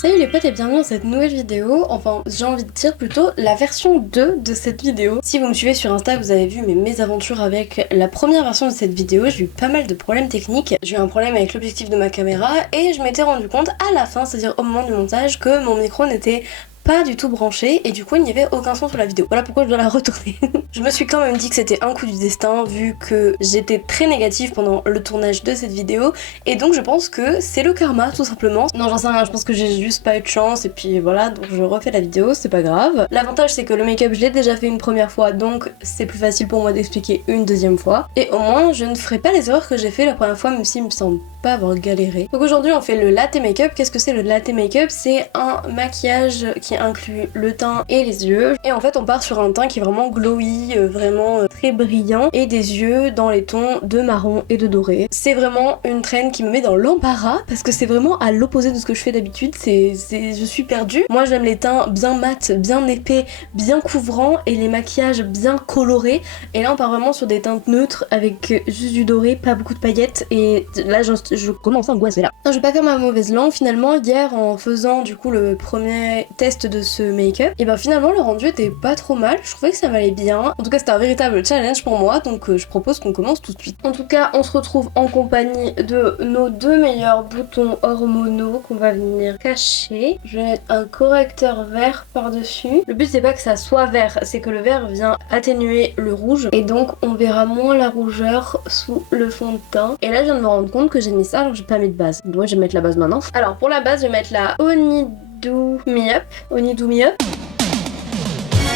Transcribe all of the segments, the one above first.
Salut les potes et bienvenue dans cette nouvelle vidéo, enfin j'ai envie de dire plutôt la version 2 de cette vidéo. Si vous me suivez sur Insta, vous avez vu mes mésaventures avec la première version de cette vidéo, j'ai eu pas mal de problèmes techniques. J'ai eu un problème avec l'objectif de ma caméra et je m'étais rendu compte à la fin, c'est-à-dire au moment du montage, que mon micro n'était pas du tout branché et du coup il n'y avait aucun son sur la vidéo. Voilà pourquoi je dois la retourner. Je me suis quand même dit que c'était un coup du destin vu que j'étais très négative pendant le tournage de cette vidéo et donc je pense que c'est le karma tout simplement. Non j'en sais rien, je pense que j'ai juste pas eu de chance et puis voilà, donc je refais la vidéo, c'est pas grave. L'avantage c'est que le make-up je l'ai déjà fait une première fois donc c'est plus facile pour moi d'expliquer une deuxième fois et au moins je ne ferai pas les erreurs que j'ai fait la première fois même s'il me semble pas avoir galéré. Donc aujourd'hui on fait le latte make-up. Qu'est-ce que c'est le latte make-up? C'est un maquillage qui inclut le teint et les yeux et en fait on part sur un teint qui est vraiment glowy, vraiment très brillant et des yeux dans les tons de marron et de doré. C'est vraiment une trend qui me met dans l'embarras parce que c'est vraiment à l'opposé de ce que je fais d'habitude. Je suis perdue. Moi j'aime les teints bien mat, bien épais, bien couvrants et les maquillages bien colorés et là on part vraiment sur des teintes neutres avec juste du doré, pas beaucoup de paillettes et là je commence à angoisser là. Non, je vais pas faire ma mauvaise langue. Finalement hier en faisant du coup le premier test de ce make-up, et ben finalement le rendu était pas trop mal. Je trouvais que ça m'allait bien. En tout cas c'était un véritable challenge pour moi donc je propose qu'on commence tout de suite. En tout cas on se retrouve en compagnie de nos deux meilleurs boutons hormonaux qu'on va venir cacher. Je vais mettre un correcteur vert par dessus. Le but c'est pas que ça soit vert, c'est que le vert vient atténuer le rouge et donc on verra moins la rougeur sous le fond de teint. Et là je viens de me rendre compte que j'ai mis ça alors que j'ai pas mis de base. Donc je vais mettre la base maintenant. Alors pour la base je vais mettre la Honeydew Me Up. Honeydew Me Up.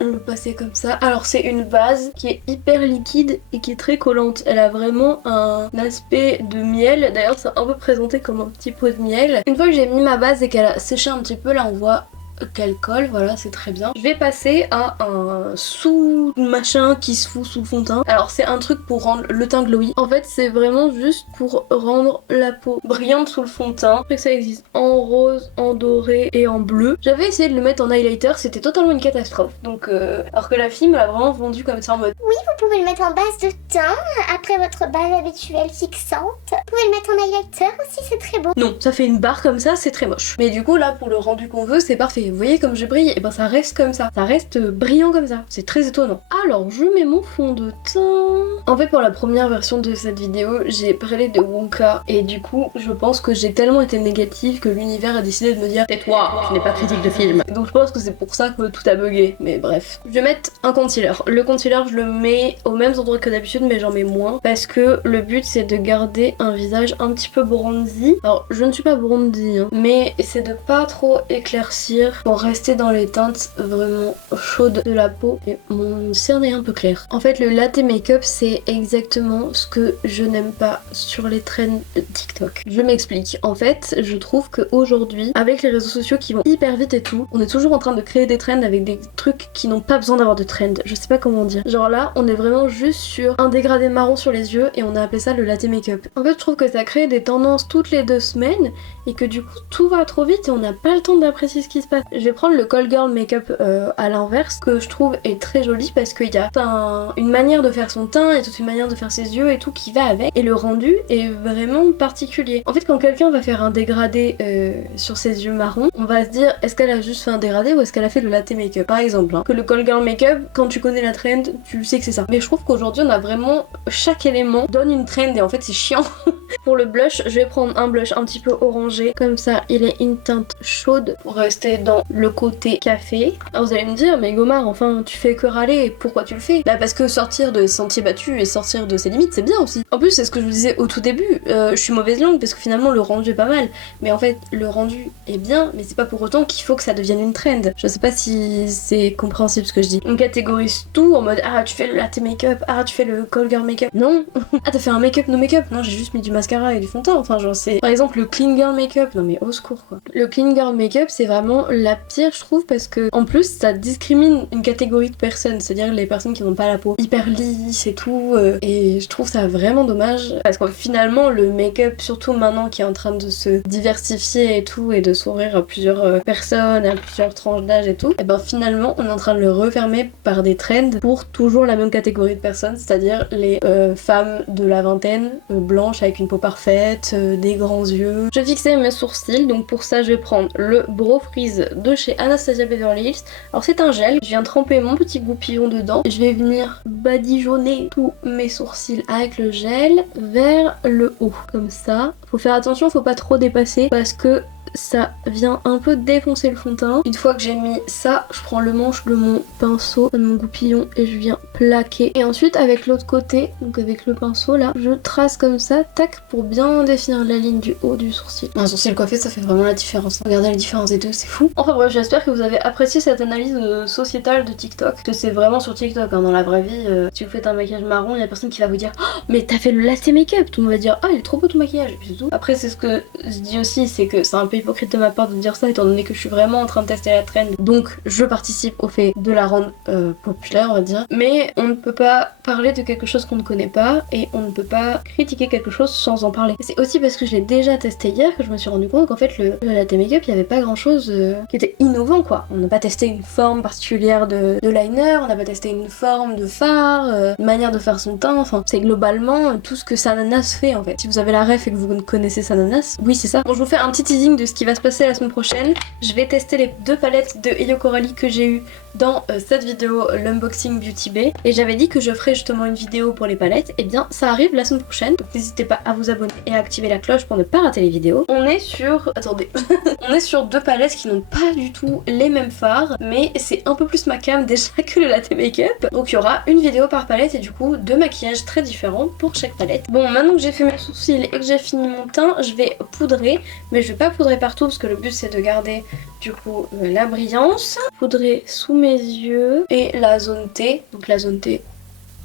On va passer comme ça. Alors c'est une base qui est hyper liquide et qui est très collante. Elle a vraiment un aspect de miel. D'ailleurs c'est un peu présenté comme un petit pot de miel. Une fois que j'ai mis ma base et qu'elle a séché un petit peu, là on voit qu'elle colle, voilà c'est très bien. Je vais passer à un sous-machin qui se fout sous le fond de teint. Alors c'est un truc pour rendre le teint glowy. En fait c'est vraiment juste pour rendre la peau brillante sous le fond de teint. Après ça existe en rose, en doré et en bleu. J'avais essayé de le mettre en highlighter, c'était totalement une catastrophe. Donc alors que la fille me l'a vraiment vendu comme ça en mode oui, vous pouvez le mettre en base de teint après votre base habituelle fixante. Vous pouvez le mettre en highlighter aussi, c'est très beau. non, ça fait une barre comme ça, c'est très moche. Mais du coup là pour le rendu qu'on veut c'est parfait. Vous voyez comme je brille, et ben ça reste comme ça. Ça reste brillant comme ça. C'est très étonnant. Alors je mets mon fond de teint. En fait pour la première version de cette vidéo, j'ai parlé de Wonka et du coup je pense que j'ai tellement été négative que l'univers a décidé de me dire tais-toi, tu n'es pas critique de film. Donc je pense que c'est pour ça que tout a bugué. Mais bref. Je vais mettre un concealer. Le concealer je le mets au même endroit que d'habitude mais j'en mets moins parce que le but c'est de garder un visage un petit peu bronzy. Alors je ne suis pas bronzy hein, mais c'est de pas trop éclaircir pour rester dans les teintes vraiment chaudes de la peau et mon cerne est un peu clair. En fait le latte make-up c'est exactement ce que je n'aime pas sur les trends de TikTok. Je m'explique. En fait je trouve qu'aujourd'hui avec les réseaux sociaux qui vont hyper vite et tout, on est toujours en train de créer des trends avec des trucs qui n'ont pas besoin d'avoir de trend. Je sais pas comment dire. Genre là on est vraiment juste sur un dégradé marron sur les yeux et on a appelé ça le latte make-up. En fait je trouve que ça crée des tendances toutes les 2 semaines et que du coup tout va trop vite et on n'a pas le temps d'apprécier ce qui se passe. Je vais prendre le Call Girl Makeup à l'inverse, que je trouve est très joli parce qu'il y a une manière de faire son teint et toute une manière de faire ses yeux et tout qui va avec, et le rendu est vraiment particulier. En fait quand quelqu'un va faire un dégradé sur ses yeux marrons, on va se dire est-ce qu'elle a juste fait un dégradé ou est-ce qu'elle a fait le latte make-up par exemple hein. Que le Call Girl Makeup, quand tu connais la trend, tu sais que c'est ça. Mais je trouve qu'aujourd'hui on a vraiment chaque élément donne une trend et en fait c'est chiant. Pour le blush, je vais prendre un blush un petit peu orangé, comme ça il est une teinte chaude pour rester dans le côté café. Alors vous allez me dire mais Gomard enfin tu fais que râler, pourquoi tu le fais? Bah parce que sortir de sentiers battus et sortir de ses limites c'est bien aussi. En plus c'est ce que je vous disais au tout début, je suis mauvaise langue parce que finalement le rendu est pas mal, mais en fait le rendu est bien mais c'est pas pour autant qu'il faut que ça devienne une trend. Je sais pas si c'est compréhensible ce que je dis. On catégorise tout en mode ah tu fais le latte make-up, ah tu fais le Call Girl make-up. Non. Ah t'as fait un make-up no make-up. Non j'ai juste mis du mascara et du fond de teint. Enfin genre c'est par exemple le Clean Girl make-up. Non mais au secours quoi. Le Clean Girl make-up c'est vraiment la pire je trouve parce que en plus ça discrimine une catégorie de personnes, c'est-à-dire les personnes qui n'ont pas la peau hyper lisse et tout, et je trouve ça vraiment dommage parce que finalement le make-up, surtout maintenant qui est en train de se diversifier et tout et de s'ouvrir à plusieurs personnes, à plusieurs tranches d'âge et tout, et ben finalement on est en train de le refermer par des trends pour toujours la même catégorie de personnes, c'est-à-dire les femmes de la vingtaine, blanches avec une peau parfaite, des grands yeux. Je fixais mes sourcils, donc pour ça je vais prendre le Brow Freeze de chez Anastasia Beverly Hills. Alors c'est un gel, je viens tremper mon petit goupillon dedans, je vais venir badigeonner tous mes sourcils avec le gel vers le haut, comme ça. Faut faire attention, faut pas trop dépasser parce que ça vient un peu défoncer le fond de teint. Une fois que j'ai mis ça, je prends le manche de mon pinceau, de mon goupillon et je viens plaquer. Et ensuite avec l'autre côté, donc avec le pinceau là, je trace comme ça, tac, pour bien définir la ligne du haut du sourcil. Un sourcil coiffé, ça fait vraiment la différence. Regardez la différence des deux, c'est fou. Enfin bref, j'espère que vous avez apprécié cette analyse sociétale de TikTok. Parce que c'est vraiment sur TikTok, hein. Dans la vraie vie, si vous faites un maquillage marron, il y a personne qui va vous dire oh, mais t'as fait le latte make-up. Tout le monde va dire ah, il est trop beau ton maquillage. Et puis c'est tout. Après, c'est ce que je dis aussi, c'est que c'est un peu hypocrite de ma part de dire ça étant donné que je suis vraiment en train de tester la trend, donc je participe au fait de la rendre populaire, on va dire, mais on ne peut pas parler de quelque chose qu'on ne connaît pas et on ne peut pas critiquer quelque chose sans en parler. C'est aussi parce que je l'ai déjà testé hier que je me suis rendu compte qu'en fait le latte make-up, il n'y avait pas grand chose qui était innovant quoi. On n'a pas testé une forme particulière de liner, on n'a pas testé une forme de fard, une manière de faire son teint, enfin c'est globalement tout ce que Sananas fait en fait. Si vous avez la ref et que vous connaissez Sananas, oui c'est ça. Bon, je vous fais un petit teasing de ce qui va se passer la semaine prochaine. Je vais tester les 2 palettes de Elio Coralie que j'ai eu dans cette vidéo, l'unboxing Beauty Bay, et j'avais dit que je ferais justement une vidéo pour les palettes. Et bien ça arrive la semaine prochaine, donc n'hésitez pas à vous abonner et à activer la cloche pour ne pas rater les vidéos. On est sur... attendez. On est sur 2 palettes qui n'ont pas du tout les mêmes fards, mais c'est un peu plus ma cam déjà que le latte make-up. Donc il y aura une vidéo par palette et du coup 2 maquillages très différents pour chaque palette. Bon, maintenant que j'ai fait mes sourcils et que j'ai fini mon teint, je vais poudrer, mais je vais pas poudrer partout parce que le but c'est de garder du coup la brillance. Poudrer sous mes yeux et la zone T, donc la zone T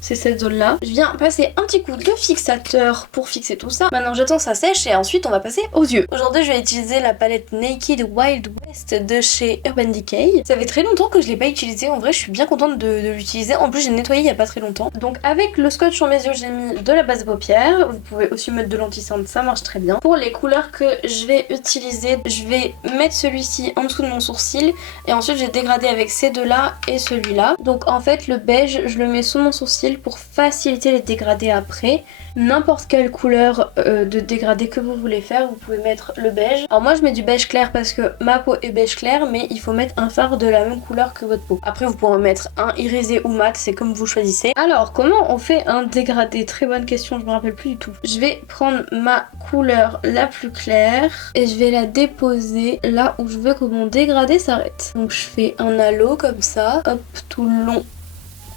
c'est cette zone là. Je viens passer un petit coup de fixateur pour fixer tout ça. Maintenant j'attends que ça sèche et ensuite on va passer aux yeux. Aujourd'hui je vais utiliser la palette Naked Wild West de chez Urban Decay. Ça fait très longtemps que je l'ai pas utilisée, en vrai je suis bien contente de l'utiliser. En plus j'ai nettoyé il y a pas très longtemps. Donc avec le scotch sur mes yeux j'ai mis de la base de paupières. Vous pouvez aussi mettre de l'anti-cerne, ça marche très bien. Pour les couleurs que je vais utiliser, je vais mettre celui-ci en dessous de mon sourcil et ensuite j'ai dégradé avec ces deux là et celui-là. Donc en fait le beige je le mets sous mon sourcil pour faciliter les dégradés après. N'importe quelle couleur de dégradé que vous voulez faire, vous pouvez mettre le beige. Alors moi je mets du beige clair parce que ma peau est beige clair, mais il faut mettre un fard de la même couleur que votre peau. Après vous pourrez en mettre un irisé ou mat, c'est comme vous choisissez. Alors comment on fait un dégradé? Très bonne question, je me rappelle plus du tout. Je vais prendre ma couleur la plus claire et je vais la déposer là où je veux que mon dégradé s'arrête. Donc je fais un halo comme ça, hop, tout le long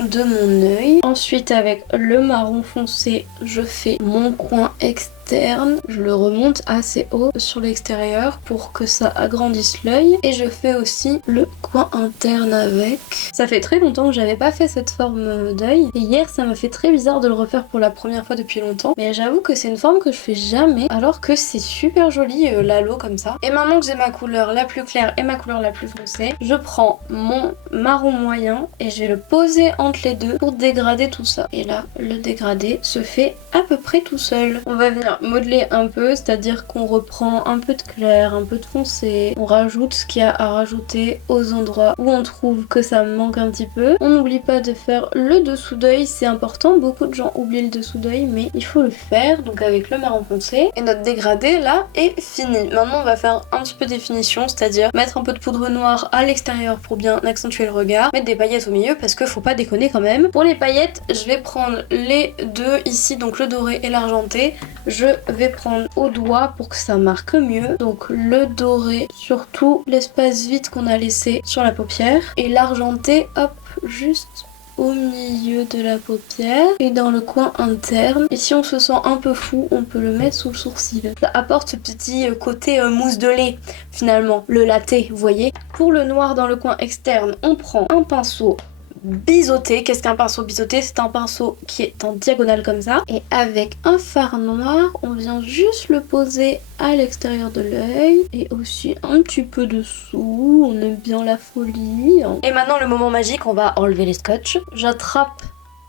de mon œil. Ensuite avec le marron foncé je fais mon coin externe, je le remonte assez haut sur l'extérieur pour que ça agrandisse l'œil et je fais aussi le coin interne avec. Ça fait très longtemps que j'avais pas fait cette forme d'œil et hier ça m'a fait très bizarre de le refaire pour la première fois depuis longtemps, mais j'avoue que c'est une forme que je fais jamais alors que c'est super joli l'halo comme ça. Et maintenant que j'ai ma couleur la plus claire et ma couleur la plus foncée, je prends mon marron moyen et je vais le poser entre les deux pour dégrader tout ça. Et là le dégradé se fait à peu près tout seul. On va venir modeler un peu, c'est-à-dire qu'on reprend un peu de clair, un peu de foncé, on rajoute ce qu'il y a à rajouter aux endroits où on trouve que ça manque un petit peu. On n'oublie pas de faire le dessous d'œil, c'est important, beaucoup de gens oublient le dessous d'œil mais il faut le faire, donc avec le marron foncé. Et notre dégradé là est fini. Maintenant on va faire un petit peu de définition, c'est-à-dire mettre un peu de poudre noire à l'extérieur pour bien accentuer le regard, mettre des paillettes au milieu parce que faut pas déconner quand même. Pour les paillettes, je vais prendre les deux ici, donc le doré et l'argenté. Je vais prendre au doigt pour que ça marque mieux. Donc le doré sur tout l'espace vide qu'on a laissé sur la paupière et l'argenté, hop, juste au milieu de la paupière et dans le coin interne. Et si on se sent un peu fou, on peut le mettre sous le sourcil. Ça apporte ce petit côté mousse de lait finalement, le latte, vous voyez. Pour le noir dans le coin externe, on prend un pinceau biseauté. Qu'est-ce qu'un pinceau biseauté? C'est un pinceau qui est en diagonale comme ça. Et avec un fard noir, on vient juste le poser à l'extérieur de l'œil. Et aussi un petit peu dessous. On aime bien la folie. Et maintenant le moment magique, on va enlever les scotch. J'attrape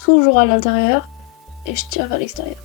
toujours à l'intérieur et je tire vers l'extérieur.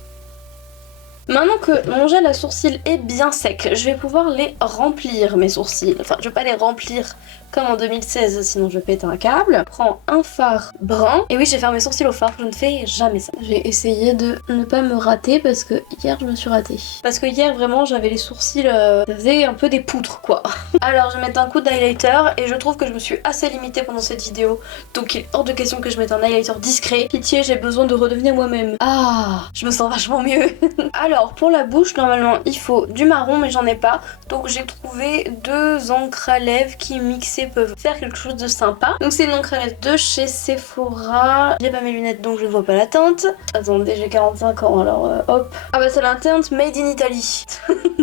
Maintenant que mon gel à sourcils est bien sec, je vais pouvoir les remplir, mes sourcils. Enfin, je vais pas les remplir comme en 2016, sinon je pète un câble. Je prends un fard brun. Et oui, j'ai fait mes sourcils au fard, je ne fais jamais ça. J'ai essayé de ne pas me rater parce que hier, je me suis ratée. Parce que hier, vraiment, j'avais les sourcils, ça faisait un peu des poutres, quoi. Alors, je vais mettre un coup d'highlighter et je trouve que je me suis assez limitée pendant cette vidéo. Donc, il est hors de question que je mette un highlighter discret. Pitié, j'ai besoin de redevenir moi-même. Ah, je me sens vachement mieux. Alors, pour la bouche, normalement, il faut du marron, mais j'en ai pas. Donc, j'ai trouvé 2 encres à lèvres qui mixées peuvent faire quelque chose de sympa. Donc, c'est une encre à lèvres de chez Sephora. J'ai pas mes lunettes, donc je ne vois pas la teinte. Attendez, j'ai 45 ans, alors hop. Ah bah, c'est la teinte Made in Italy.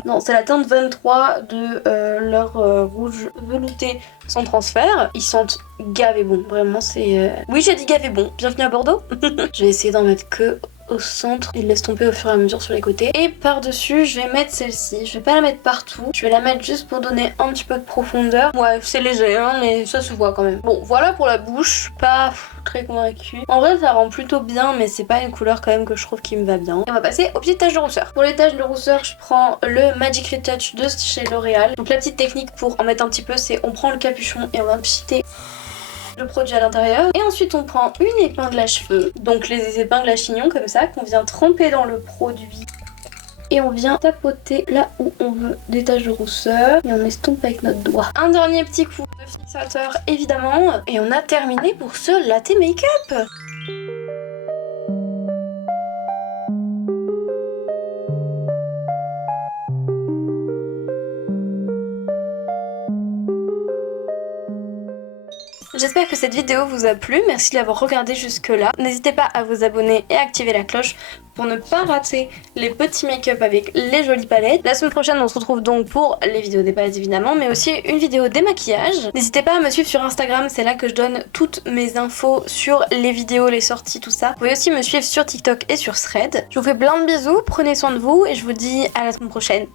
Non, c'est la teinte 23 de leur rouge velouté sans transfert. Ils sentent gavé bon, vraiment, c'est... Oui, j'ai dit gavé bon. Bienvenue à Bordeaux. Je vais essayer d'en mettre que au centre et laisse tomber au fur et à mesure sur les côtés. Et par-dessus, je vais mettre celle-ci. Je vais pas la mettre partout. Je vais la mettre juste pour donner un petit peu de profondeur. Ouais, c'est léger, hein, mais ça se voit quand même. Bon, voilà pour la bouche. Pas très convaincue. En vrai, ça rend plutôt bien, mais c'est pas une couleur quand même que je trouve qui me va bien. Et on va passer aux petites taches de rousseur. Pour les taches de rousseur, je prends le Magic Retouch de chez L'Oréal. Donc la petite technique pour en mettre un petit peu, c'est on prend le capuchon et on va pchiter le produit à l'intérieur. Et ensuite on prend une épingle à cheveux, donc les épingles à chignon comme ça, qu'on vient tremper dans le produit. Et on vient tapoter là où on veut des taches de rousseur et on estompe avec notre doigt. Un dernier petit coup de fixateur évidemment. Et on a terminé pour ce latte make-up. J'espère que cette vidéo vous a plu, merci de l'avoir regardée jusque là. N'hésitez pas à vous abonner et à activer la cloche pour ne pas rater les petits make-up avec les jolies palettes. La semaine prochaine on se retrouve donc pour les vidéos des palettes évidemment, mais aussi une vidéo des maquillages. N'hésitez pas à me suivre sur Instagram, c'est là que je donne toutes mes infos sur les vidéos, les sorties, tout ça. Vous pouvez aussi me suivre sur TikTok et sur Threads. Je vous fais plein de bisous, prenez soin de vous et je vous dis à la semaine prochaine.